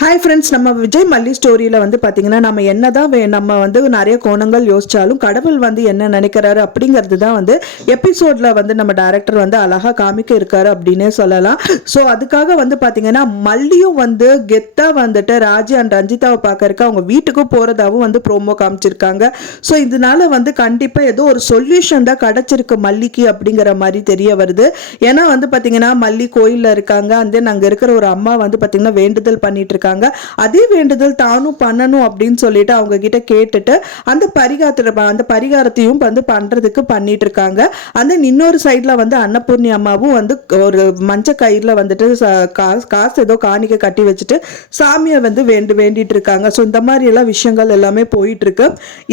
Hi friends, நம்ம விஜய் மல்லி ஸ்டோரியில் வந்து பார்த்தீங்கன்னா நம்ம என்ன தான் நம்ம வந்து நிறைய கோணங்கள் யோசிச்சாலும் கடவுள் வந்து என்ன நினைக்கிறாரு அப்படிங்கிறது தான் வந்து எபிசோடில் வந்து நம்ம டைரக்டர் வந்து அழகாக காமிக்க இருக்காரு அப்படின்னே சொல்லலாம். ஸோ அதுக்காக வந்து பார்த்தீங்கன்னா மல்லியும் வந்து கெத்தாக வந்துட்டு ராஜி அண்ட் ரஞ்சிதாவை பார்க்கறக்கு அவங்க வீட்டுக்கும் போகிறதாவும் வந்து ப்ரோமோ காமிச்சிருக்காங்க. ஸோ இதனால வந்து கண்டிப்பாக ஏதோ ஒரு சொல்யூஷன் தான் கிடச்சிருக்கு மல்லிக்கு அப்படிங்கிற மாதிரி தெரிய வருது. ஏன்னா வந்து பார்த்தீங்கன்னா மல்லி கோயிலில் இருக்காங்க, அந்த அங்கே இருக்கிற ஒரு அம்மா வந்து பார்த்தீங்கன்னா வேண்டுதல் பண்ணிட்டு இருக்காங்க. அதே வேண்டுதல் தானும் பண்ணணும் அப்படின்னு சொல்லிட்டு அவங்க கிட்ட கேட்டுட்டு அந்த பரிகாரத்தையும் வந்து பண்றதுக்கு பண்ணிட்டு இருக்காங்க. அந்த இன்னொரு சைட்ல வந்து அன்னபூர்ணி அம்மாவும் வந்து ஒரு மஞ்ச கயிறுல வந்துட்டு காசு ஏதோ காணிக்க கட்டி வச்சுட்டு சாமியை வந்து வேண்டிட்டு இருக்காங்க. ஸோ இந்த மாதிரி எல்லாம் விஷயங்கள் எல்லாமே போயிட்டு இருக்கு.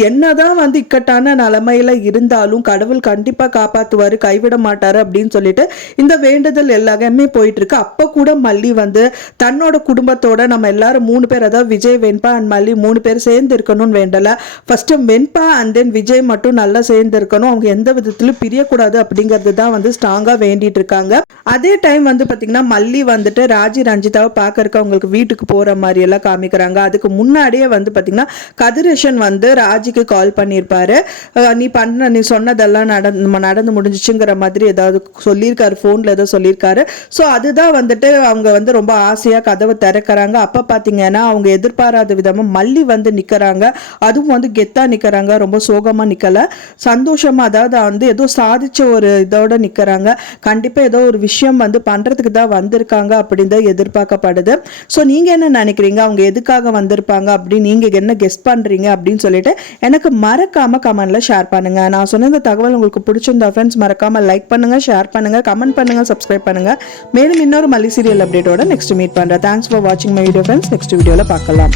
என்னதான் வந்து இக்கட்டான நிலைமையில இருந்தாலும் கடவுள் கண்டிப்பா காப்பாத்துவாரு, கைவிட மாட்டாரு அப்படின்னு சொல்லிட்டு இந்த வேண்டுதல் எல்லாமே போயிட்டு இருக்கு. அப்ப கூட மல்லி வந்து தன்னோட குடும்பத்தோட நம்ம எல்லாரும் 3 பேர், அதாவது விஜய், வெண்பா அண்ட் மல்லி 3 பேர் சேர்ந்து இருக்கணும்னு வேண்டல. First Venba and then Vijay மட்டும் நல்லா சேர்ந்து இருக்கணும், அவங்க எந்த விதத்திலும் பிரியக்கூடாது அப்படிங்கிறது தான் வந்து ஸ்ட்ராங்கா வேண்டிட்டு இருக்காங்க. அதே டைம் வந்து பாத்தீங்கன்னா மல்லி வந்துட்டு ராஜி ரஞ்சிதாவை பார்க்கறக்கு அவங்களுக்கு வீட்டுக்கு போற மாதிரி எல்லாம் காமிக்கிறாங்க. அதுக்கு முன்னாடியே வந்து பாத்தீங்கன்னா கதிரேஷன் வந்து ராஜிக்கு கால் பண்ணியிருப்பாரு. நீ சொன்னதெல்லாம் நடந்து முடிஞ்சிச்சுங்கிற மாதிரி ஏதாவது சொல்லியிருக்காரு, போன்ல ஏதோ சொல்லியிருக்காரு. ஸோ அதுதான் வந்துட்டு அவங்க வந்து ரொம்ப ஆசையா கதவை திறக்கிறாங்க. அப்ப பாத்தீங்கன்னா அவங்க எதிர்பாராத விதமா மல்லி வந்து நிக்கிறாங்க. அதுவும் வந்து கெத்தா நிக்கிறாங்க, ரொம்ப சோகமா நிக்கல, சந்தோஷமா, அதாவது வந்து ஏதோ சாதிச்ச ஒரு இதோட நிக்கிறாங்க. கண்டிப்பா ஏதோ ஒரு விஷயம் வந்து பண்றதுக்கு தான் வந்திருக்காங்க அப்படின்னு தான் எதிர்பார்க்கப்படுது. ஸோ நீங்க என்ன நினைக்கிறீங்க, அவங்க எதுக்காக வந்திருப்பாங்க அப்படின்னு நீங்க என்ன கெஸ் பண்றீங்க அப்படின்னு சொல்லிட்டு எனக்கு மறக்காம கமெண்ட்ல ஷேர் பண்ணுங்க. நான் சொன்ன இந்த தகவல் உங்களுக்கு பிடிச்சிருந்தா ஃப்ரெண்ட்ஸ் மறக்காம லைக் பண்ணுங்க, ஷேர் பண்ணுங்க, கமெண்ட் பண்ணுங்க, சப்ஸ்கிரைப் பண்ணுங்க. மேலும் இன்னொரு மல்லி சீரியல் அப்டேட்டோட நெக்ஸ்ட் மீட் பண்றேன். தேங்க்ஸ் ஃபார் வாட்சிங் மை வீடியோ ஃப்ரெண்ட்ஸ். நெக்ஸ்ட் வீடியோல பார்க்கலாம்.